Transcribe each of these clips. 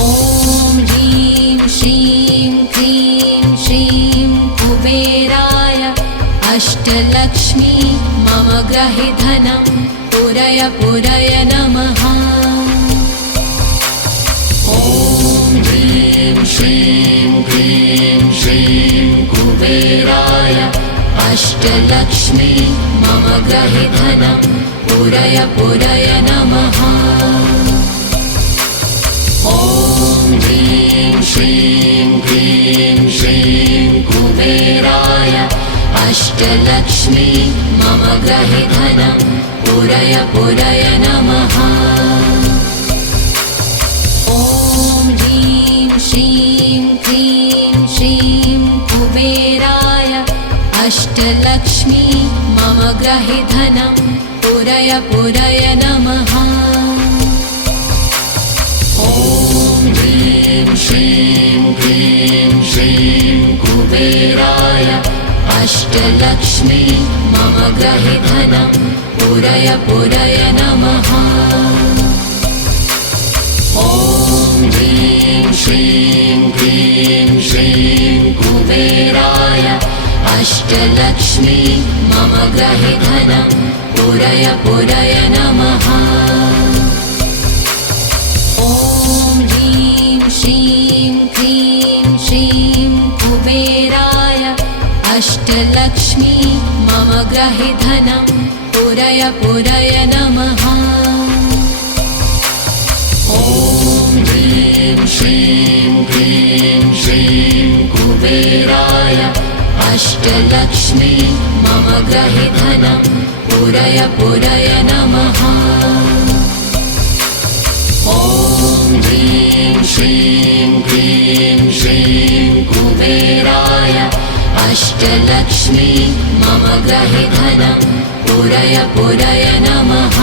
ॐ ह्रीं श्रीं क्रीं श्रीं कुबेराय अष्टलक्ष्मी मम ग्रहे धनं पुरय पुरय नमः। ॐ ह्रीं श्रीं क्रीं श्रीं कुबेराय अष्टलक्ष्मी मम ग्रहे धनं पुरय पुरय नमः ह्रीं श्रीं क्रीं श्रीं कुबेराय। अष्टलक्ष्मी मम ग्रहे धनं पुरय पुरय नमः। ॐ ह्रीं श्रीं क्रीं श्रीं कुबेराय। अष्टलक्ष्मी मम ग्रहे धनं पुरय पुरय नमः कुबेराय अष्टलक्ष्मी मम ग्रहे धनं पुरय पुरय नमः। ॐ ह्रीं श्रीं क्रीं श्रीं कुबेराय अष्टलक्ष्मी मम ग्रहे धनं पुरय पुरय नमः अष्टलक्ष्मी मम ग्रहे धनं पुरय पुरय नमः। ॐ ह्रीं श्रीं क्रीं श्रीं कुबेराय। अष्टलक्ष्मी मम ग्रहे धनं पुरय पुरय नमः। ॐ ह्रीं श्रीं क्रीं श्रीं कुबेराय अष्टलक्ष्मी मम ग्रहे धनं पुरय पुरय नमः।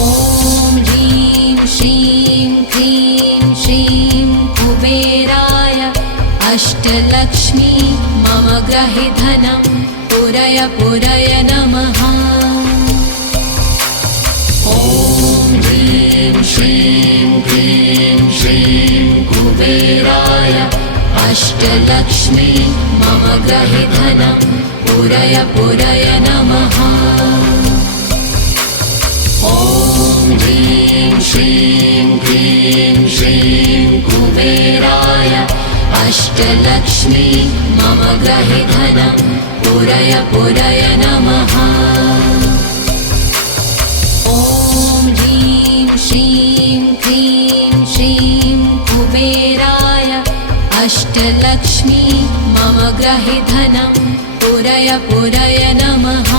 ॐ ह्रीं श्रीं क्रीं श्रीं कुबेराय अष्टलक्ष्मी मम ग्रहे धनं पुरय पुरय नमः। ॐ ह्रीं श्रीं क्रीं श्रीं कुबेराय अष्टलक्ष्मी मम ग्रहे धनं। पुरय पुरय नमः। ॐ ह्रीं श्रीं क्रीं श्रीं कुबेराय। अष्टलक्ष्मी मम ग्रहे धनं। पुरय पुरय नमः अष्टलक्ष्मी मम ग्रहे धनं पुरय पुरय नमः।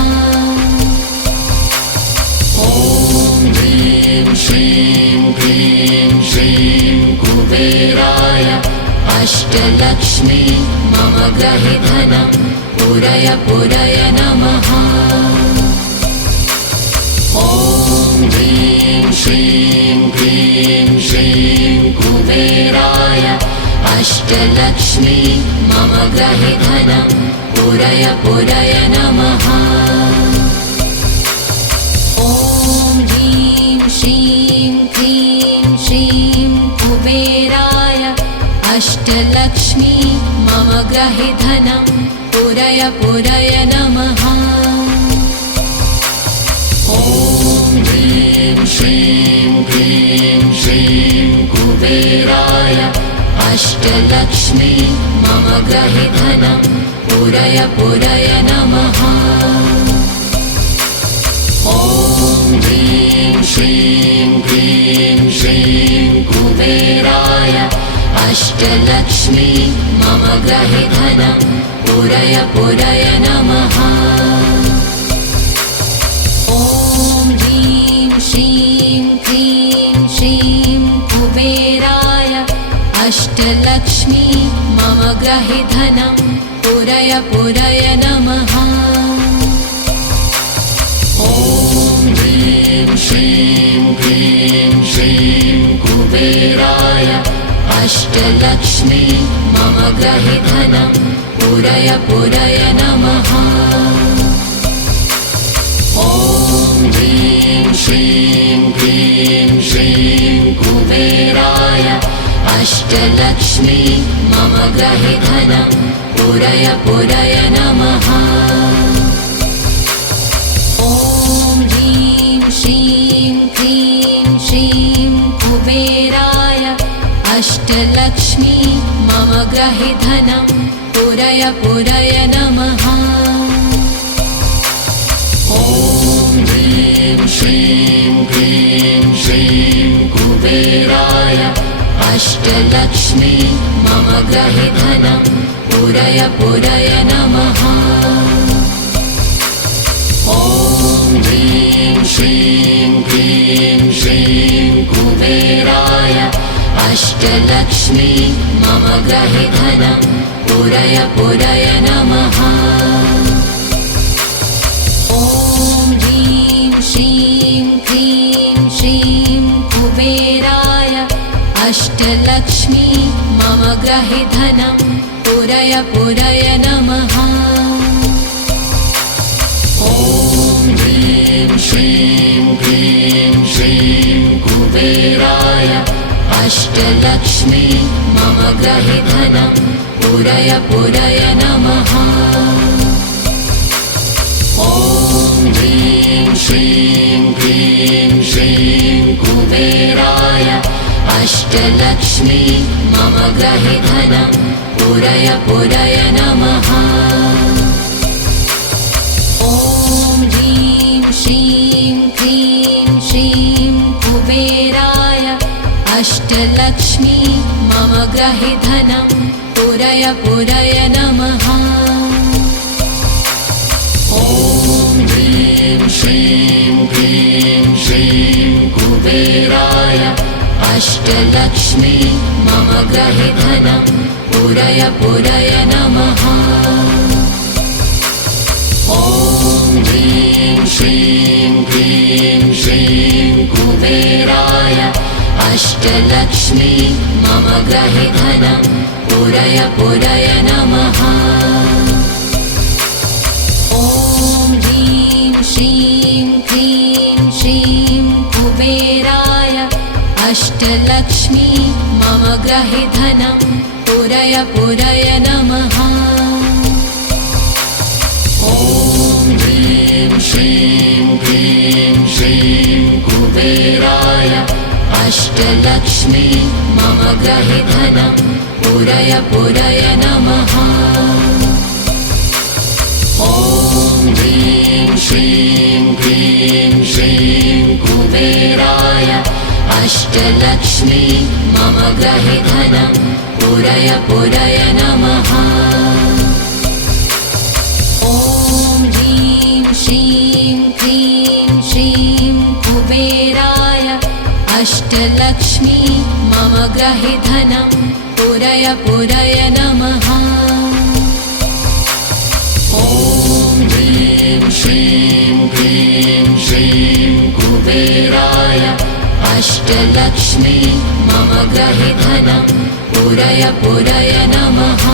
ॐ ह्रीं श्रीं क्रीं श्रीं कुबेराय। अष्टलक्ष्मी मम ग्रहे धनं पुरय पुरय नमः। ॐ ह्रीं श्रीं क्रीं श्रीं कुबेराय अष्टलक्ष्मी मम ग्रहे धनं पुरय पुरय नमः। ॐ ह्रीं श्रीं क्रीं श्रीं कुबेराय अष्टलक्ष्मी मम ग्रहे धनं पुरय पुरय नमः। ॐ ह्रीं श्रीं क्रीं श्रीं कुबेराय अष्टलक्ष्मी मम ग्रहे धनं पुरय पुरय नमः। ॐ ह्रीं श्रीं क्रीं श्रीं कुबेराय। अष्टलक्ष्मी मम ग्रहे धनं पुरय पुरय नमः अष्टलक्ष्मी मम ग्रहे धनं पुरय पुरय नमः। ॐ ह्रीं श्रीं क्रीं श्रीं कुबेराय अष्टलक्ष्मी मम ग्रहे धनं पुरय पुरय नमः। ॐ ह्रीं श्रीं श्रीं अष्टलक्ष्मी मम गृहे धनं। पुरय पुरय नमः। ॐ ह्रीं श्रीं क्रीं श्रीं कुबेराय। अष्टलक्ष्मी मम गृहे धनं। पुरय पुरय नमः। ॐ ह्रीं श्रीं क्रीं श्रीं कुबेराय अष्टलक्ष्मी मम गृहे धनं पुरय पुरय नमः। ॐ ह्रीं श्रीं क्रीं श्रीं कुबेराय अष्टलक्ष्मी मम गृहे धनं पुरय पुरय नमः अष्टलक्ष्मी मम गृहे धनं। पुरय पुरय नमः। ॐ ह्रीं श्रीं क्रीं श्रीं कुबेराय। अष्टलक्ष्मी मम गृहे धनं। पुरय पुरय नमः। ॐ ह्रीं श्रीं क्रीं श्रीं कुबेराय अष्टलक्ष्मी मम गृहे धनं पुरय पुरय नमः ॐ ह्रीं श्रीं क्रीं श्रीं कुबेराय अष्टलक्ष्मी मम गृहे धनं पुरय पुरय नमः ॐ ह्रीं श्रीं क्रीं श्रीं कुबेराय अष्टलक्ष्मी मम गृहे धनं पुरय पुरय नमः। ॐ ह्रीं श्रीं क्रीं श्रीं कुबेराय। अष्टलक्ष्मी मम गृहे धनं पुरय पुरय नमः अष्टलक्ष्मी मम गृहे धनं पुरय पुरय नमः। ॐ ह्रीं श्रीं क्रीं श्रीं कुबेराय। अष्टलक्ष्मी मम गृहे धनं पुरय पुरय नमः। ॐ ह्रीं श्रीं क्रीं श्रीं कुबेराय अष्टलक्ष्मी मम गृहे धनं पुरय पुरय नमः। ॐ ह्रीं श्रीं क्रीं श्रीं कुबेराय अष्टलक्ष्मी मम गृहे धनं पुरय पुरय अष्टलक्ष्मी मम गृहे धनं पुरय पुरय नमः।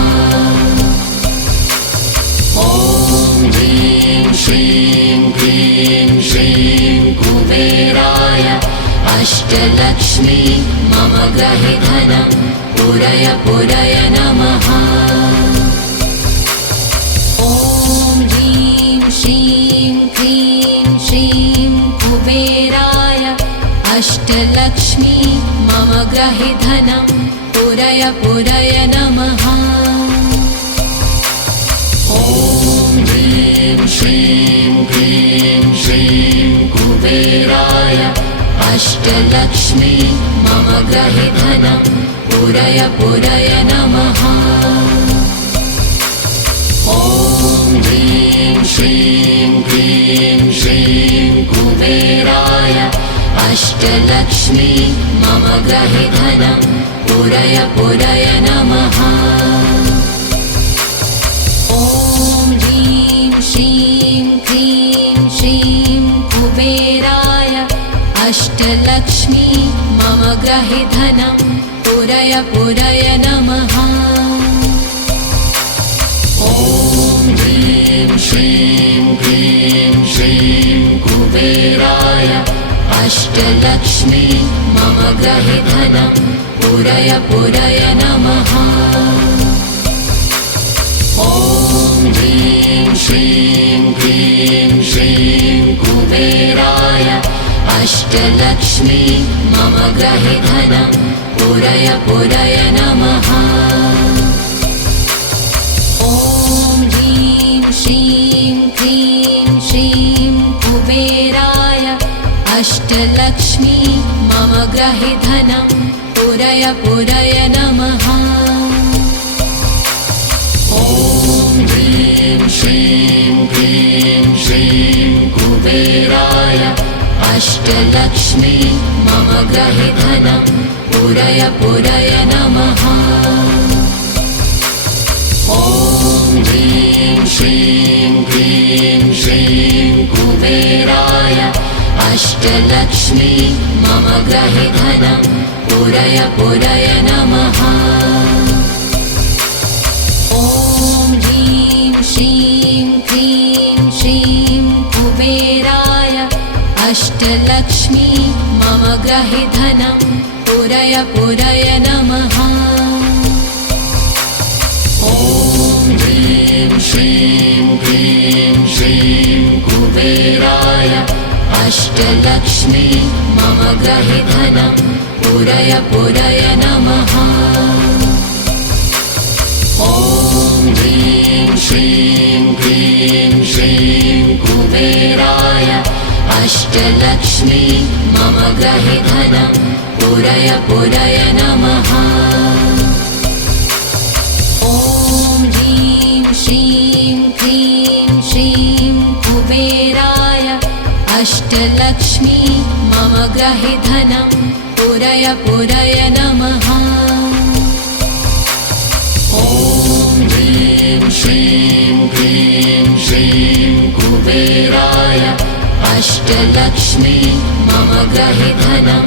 ॐ ह्रीं श्रीं क्रीं श्रीं कुबेराय अष्टलक्ष्मी मम गृहे धनं पुरय पुरय नमः अष्टलक्ष्मी मम गृहे धनं पुरय पुरय नमः। ॐ ह्रीं श्रीं क्रीं श्रीं कुबेराय। अष्टलक्ष्मी मम गृहे धनं पुरय पुरय नमः। ॐ ह्रीं श्रीं क्रीं श्रीं कुबेराय अष्टलक्ष्मी मम गृहे धनं पुरय पुरय नमः। ॐ ह्रीं श्रीं क्रीं श्रीं कुबेराय अष्टलक्ष्मी मम गृहे धनं पुरय पुरय नमः। ॐ ह्रीं श्रीं क्रीं श्रीं कुबेराय अष्टलक्ष्मी मम गृहे धनं पुरय पुरय नमः। ॐ ह्रीं श्रीं क्लीं श्रीं कुबेराय अष्टलक्ष्मी मम ग्रहे धनं पुरय पुरय नमः अष्टलक्ष्मी मम ग्रहे धनं पुरय पुरय नमः। ॐ ह्रीं श्रीं क्लीं श्रीं कुबेराय। अष्टलक्ष्मी मम ग्रहे धनं पुरय पुरय नमः। ॐ ह्रीं श्रीं क्लीं श्रीं कुबेराय अष्टलक्ष्मी मम ग्रहे धनं पुरय पुरय नमः। ॐ ह्रीं श्रीं क्लीं श्रीं कुबेराय अष्टलक्ष्मी मम ग्रहे धनं पुरय पुरय नमः। ॐ ह्रीं श्रीं क्लीं श्रीं कुबेराय अष्टलक्ष्मी मम ग्रहे धनं पुरय पुरय नमः। ॐ ह्रीं श्रीं क्लीं श्रीं कुबेराय अष्टलक्ष्मी मम ग्रहे धनं पुरय पुरय नमः मम ग्रहे धनं। पुरय पुरय नमः। ॐ ह्रीं श्रीं क्लीं श्रीं कुबेराय। अष्टलक्ष्मी मम ग्रहे धनं।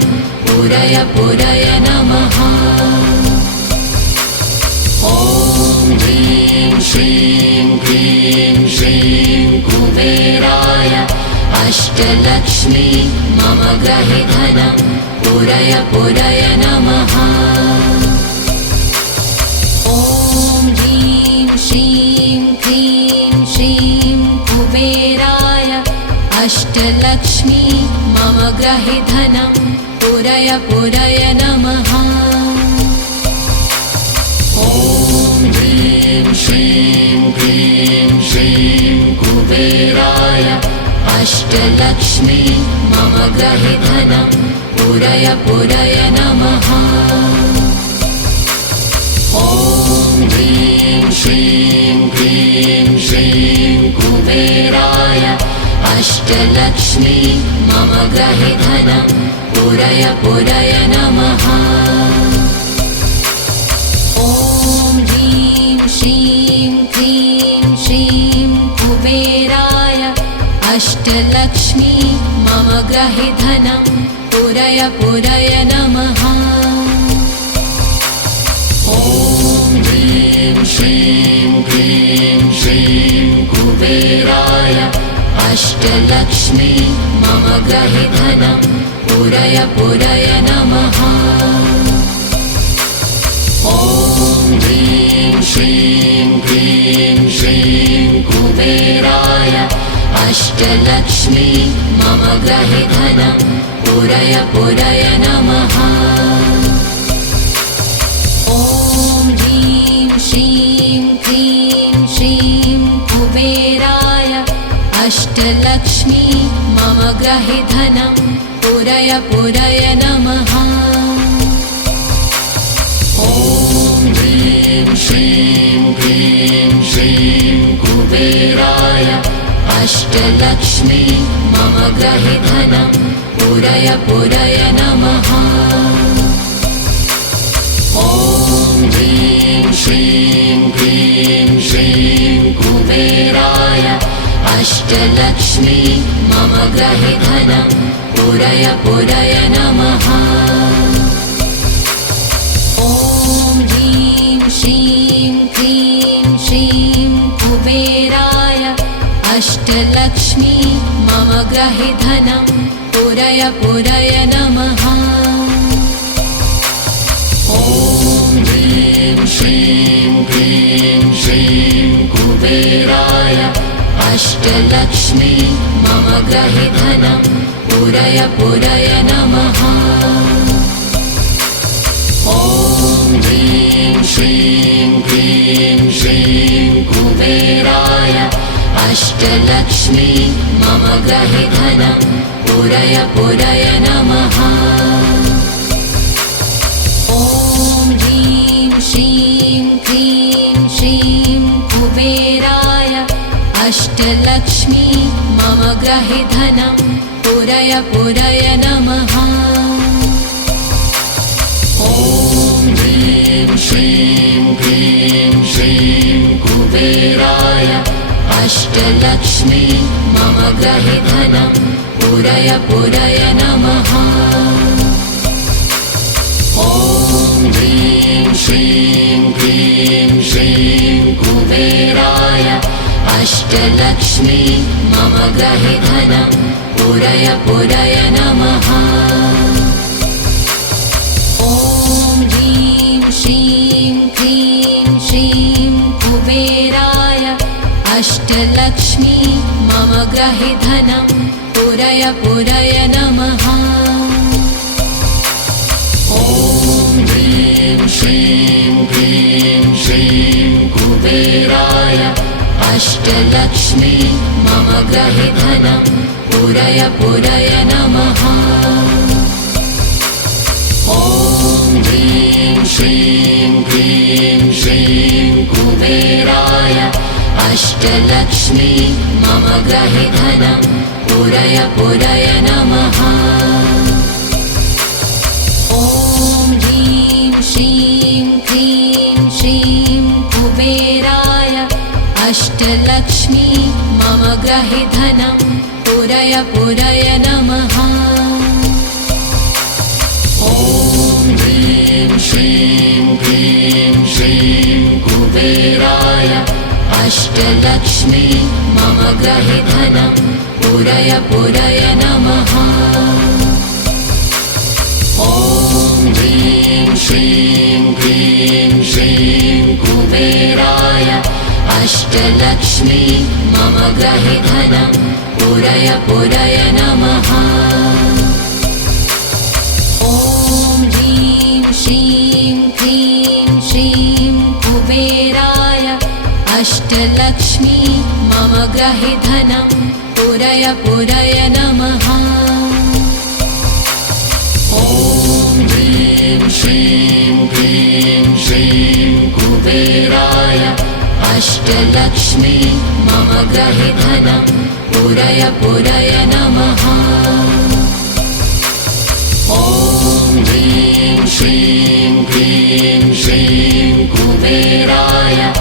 पुरय पुरय नमः। ॐ ह्रीं श्रीं क्लीं श्रीं कुबेराय अष्टलक्ष्मी मम ग्रहे धनं पुरय पुरय नमः। ॐ ह्रीं श्रीं क्लीं श्रीं कुबेराय अष्टलक्ष्मी मम ग्रहे धनं पुरय पुरय नमः। ॐ ह्रीं श्रीं क्लीं श्रीं कुबेराय अष्टलक्ष्मी मम ग्रहे धनं पुरय पुरय नमः। ॐ ह्रीं श्रीं क्लीं श्रीं कुबेराय अष्टलक्ष्मी मम ग्रहे धनं पुरय पुरय नमः। ॐ ह्रीं श्रीं क्लीं श्रीं कुबेराय अष्टलक्ष्मी मम ग्रहे धनं पुरय पुरय नमः। ॐ ह्रीं श्रीं क्लीं श्रीं कुबेराय। अष्टलक्ष्मी मम ग्रहे धनं पुरय पुरय नमः। ॐ ह्रीं श्रीं क्लीं श्रीं कुबेराय अष्टलक्ष्मी मम ग्रहे धनं। पुरय पुरय नमः। ॐ ह्रीं श्रीं क्लीं श्रीं कुबेराय। अष्टलक्ष्मी मम ग्रहे धनं। पुरय पुरय नमः। ॐ ह्रीं श्रीं क्लीं श्रीं कुबेराय अष्टलक्ष्मी मम ग्रहे धनं पुरय पुरय नमः। ॐ ह्रीं श्रीं क्लीं श्रीं कुबेराय अष्टलक्ष्मी मम ग्रहे धनं पुरय पुरय नमः अष्टलक्ष्मी मम ग्रहि धनं पुरय पुरय नमः। ॐ ह्रीं श्रीं क्रीं श्रीं कुबेराय। अष्टलक्ष्मी मम ग्रहि धनं पुरय पुरय नमः। ॐ ह्रीं श्रीं क्रीं श्रीं कुबेराय। अष्टलक्ष्मी मम ग्रहे धनं पुरय पुरय नमः। ॐ ह्रीं श्रीं क्लीं श्रीं कुबेराय अष्टलक्ष्मी मम ग्रहे धनं पुरय पुरय नमः। ॐ श्रीं क्लीं श्रीं कुबेराय अष्टलक्ष्मी मम ग्रहे धनं पुरय पुरय नमः। ॐ ह्रीं श्रीं क्लीं श्रीं कुबेराय अष्टलक्ष्मी मम ग्रहे धनं पुरय पुरय नमः अष्टलक्ष्मी मम ग्रहे धनं पुरय पुरय नमः। ॐ ह्रीं श्रीं क्लीं श्रीं कुबेराय। अष्टलक्ष्मी मम ग्रहे धनं पुरय पुरय नमः। ॐ ह्रीं श्रीं क्लीं श्रीं कुबेराय अष्टलक्ष्मी मम ग्रहे धनं पुरय पुरय नमः। ॐ ह्रीं श्रीं क्लीं श्रीं कुबेराय अष्टलक्ष्मी मम ग्रहे धनं पुरय पुरय नमः। ॐ ह्रीं श्रीं क्लीं श्रीं कुबेराय अष्टलक्ष्मी मम ग्रहे धनं पुरय पुरय नमः। ॐ ह्रीं श्रीं क्लीं श्रीं कुबेराय अष्टलक्ष्मी मम ग्रहे धनं पुरय पुरय नमः अष्टलक्ष्मी मम ग्रहे धनं पुरय पुरय नमः। ॐ ह्रीं श्रीं क्लीं श्रीं कुबेराय। अष्टलक्ष्मी मम ग्रहे धनं पुरय पुरय नमः। ॐ ह्रीं श्रीं क्लीं श्रीं कुबेराय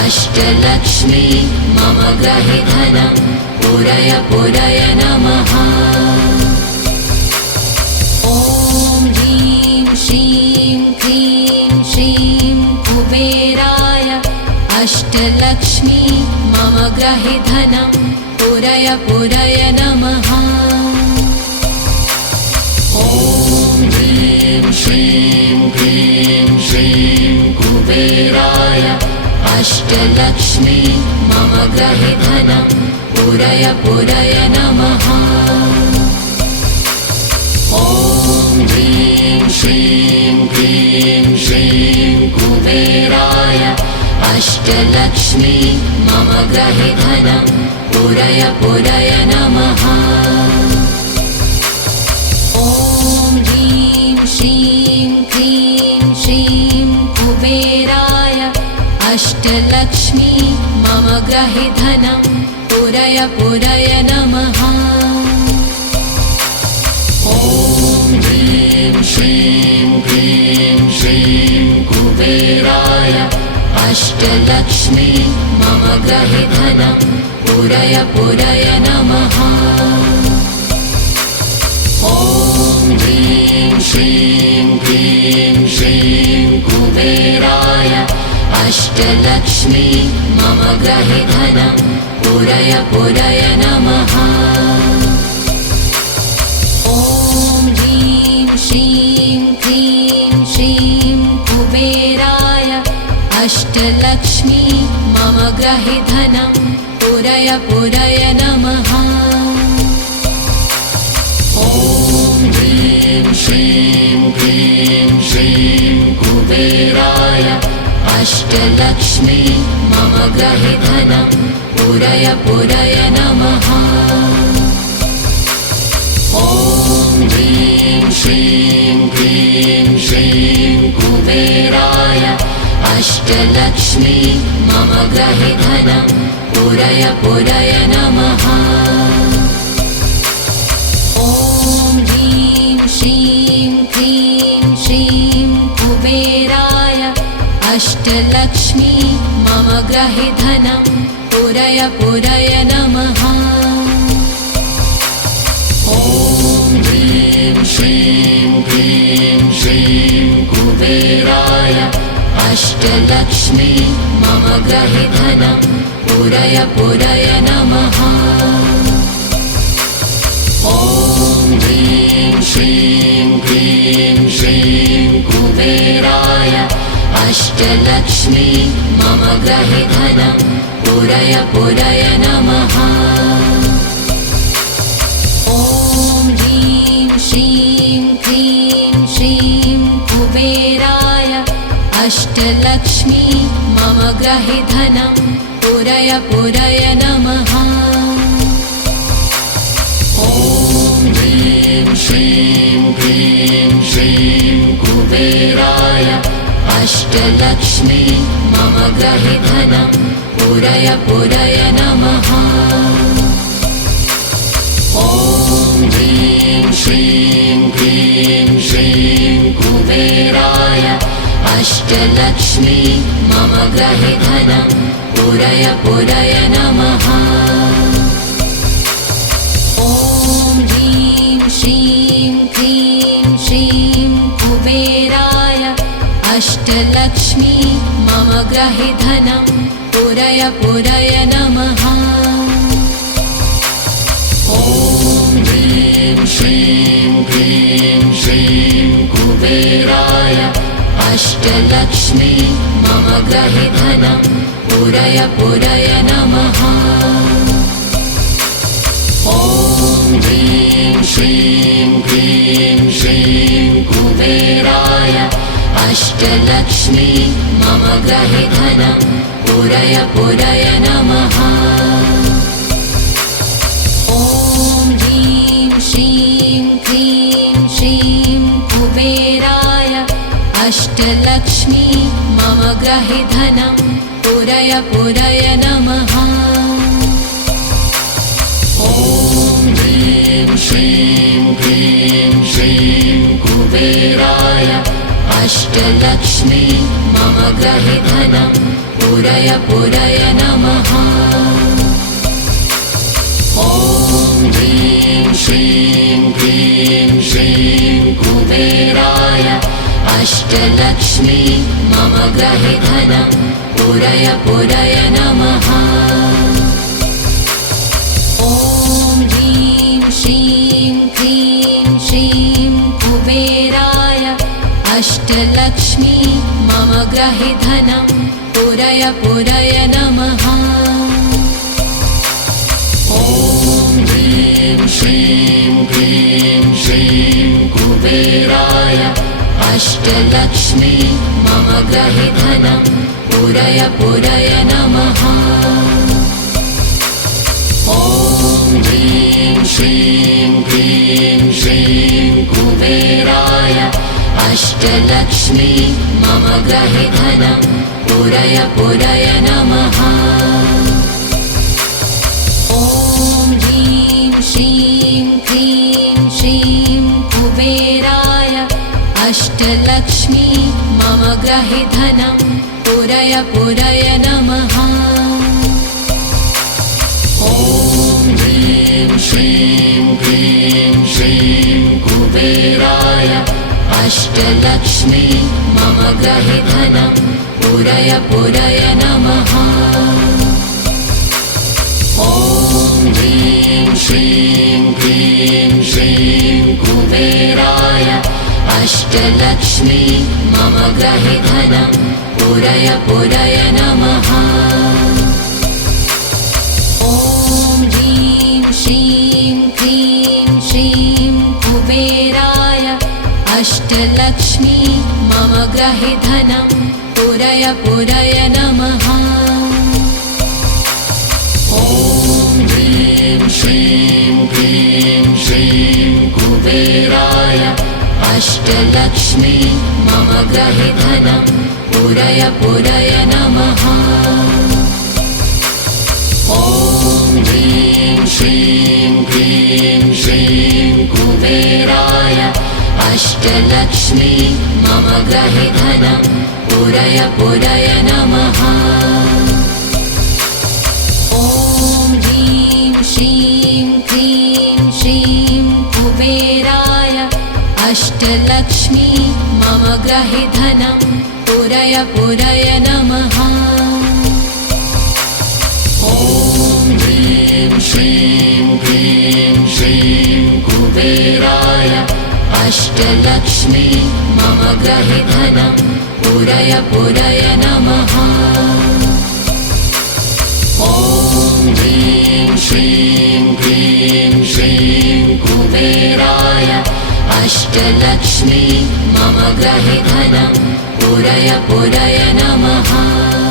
अष्टलक्ष्मी मम ग्रहे धनं पुरय पुरय नमः। ॐ ह्रीं श्रीं क्लीं श्रीं कुबेराय अष्टलक्ष्मी मम ग्रहे धनं पुरय पुरय नमः। ॐ ह्रीं श्रीं क्लीं श्रीं कुबेराय अष्टलक्ष्मी मम ग्रहे धनं पुरय पुरय नमः। ॐ ह्रीं श्रीं क्लीं श्रीं कुबेराय अष्टलक्ष्मी मम ग्रहे धनं पुरय पुरय नमः अष्टलक्ष्मी मम ग्रहे धनं पुरय पुरय नमः। ॐ ह्रीं श्रीं क्लीं श्रीं कुबेराय अष्टलक्ष्मी मम ग्रहे धनं पुरय पुरय नमः। ॐ ह्रीं श्रीं क्लीं श्रीं कुबेराय अष्टलक्ष्मी मम ग्रहे धनं पुरय पुरय नमः। ॐ ह्रीं श्रीं क्लीं श्रीं कुबेराय अष्टलक्ष्मी मम ग्रहे धनं पूरय पूरय नमः। ॐ ह्रीं श्रीं क्लीं श्रीं कुबेराय अष्टलक्ष्मी मम ग्रहे धनं पूरय पूरय नमः। ॐ ह्रीं श्रीं क्लीं श्रीं कुबेराय अष्टलक्ष्मी मम ग्रहे धनं पूरय पूरय नमः अष्टलक्ष्मी मम ग्रहे धनं पूरय पूरय नमः। ॐ ह्रीं श्रीं क्लीं श्रीं कुबेराय अष्टलक्ष्मी मम ग्रहे धनं पूरय पूरय नमः। ॐ ह्रीं श्रीं क्लीं श्रीं कुबेराय अष्टलक्ष्मी मम ग्रहे धनं पूरय पूरय नमः। ॐ ह्रीं श्रीं क्लीं श्रीं कुबेराय अष्टलक्ष्मी मम ग्रहे धनं पूरय पूरय नमः। ॐ ह्रीं श्रीं क्लीं श्रीं कुबेराय अष्टलक्ष्मी मम ग्रहे धनं पूरय पूरय नमः। ॐ ह्रीं श्रीं क्लीं श्रीं कुबेराय। अष्टलक्ष्मी मम ग्रहे धनं पूरय पूरय नमः अष्टलक्ष्मी मम ग्रहे धनं पूरय पूरय नमः। ॐ ह्रीं श्रीं क्लीं श्रीं कुबेराय। अष्टलक्ष्मी मम ग्रहे धनं पूरय पूरय नमः अष्टलक्ष्मी मम ग्रहे धनं पूरय पूरय नमः। ॐ ह्रीं श्रीं क्लीं श्रीं कुबेराय अष्टलक्ष्मी मम ग्रहे धनं पूरय पूरय नमः। ॐ ह्रीं श्रीं क्लीं श्रीं कुबेराय अष्टलक्ष्मी मम ग्रहे धनं पूरय पूरय नमः। ॐ ह्रीं श्रीं क्लीं श्रीं कुबेराय। अष्टलक्ष्मी मम ग्रहे धनं पूरय पूरय नमः अष्टलक्ष्मी मम ग्रहे धनं पूरय पूरय नमः। ॐ ह्रीं श्रीं क्लीं श्रीं कुबेराय अष्टलक्ष्मी मम ग्रहे धनं पूरय पूरय नमः। ॐ ह्रीं श्रीं क्लीं श्रीं कुबेराय अष्टलक्ष्मी मम ग्रहे धनं पूरय पूरय नमः। ॐ ह्रीं श्रीं क्लीं श्रीं कुबेराय अष्टलक्ष्मी मम ग्रहे धनं पूरय पूरय नमः। ॐ ह्रीं श्रीं क्लीं श्रीं कुबेराय अष्टलक्ष्मी मम ग्रहे धनं पूरय पूरय नमः। ॐ ह्रीं श्रीं क्लीं श्रीं कुबेराय अष्टलक्ष्मी मम ग्रहे धनं पूरय पूरय नमः अष्टलक्ष्मी मम ग्रहे धनं। पुरय पुरय नमः। ॐ ह्रीं श्रीं क्लीं श्रीं कुबेराय। अष्टलक्ष्मी मम ग्रहे धनं। पुरय पुरय नमः। ॐ ह्रीं श्रीं क्लीं श्रीं कुबेराय अष्टलक्ष्मी मम ग्रहे धनं पुरय पुरय नमः। ॐ ह्रीं श्रीं क्लीं श्रीं कुबेराय अष्टलक्ष्मी मम ग्रहे धनं पुरय पुरय नमः। ॐ ह्रीं श्रीं क्लीं श्रीं कुबेराय अष्टलक्ष्मी मम ग्रहे धनं पुरय पुरय नमः। ॐ ह्रीं श्रीं क्लीं श्रीं कुबेराय अष्टलक्ष्मी मम ग्रहे धनं पुरय पुरय नमः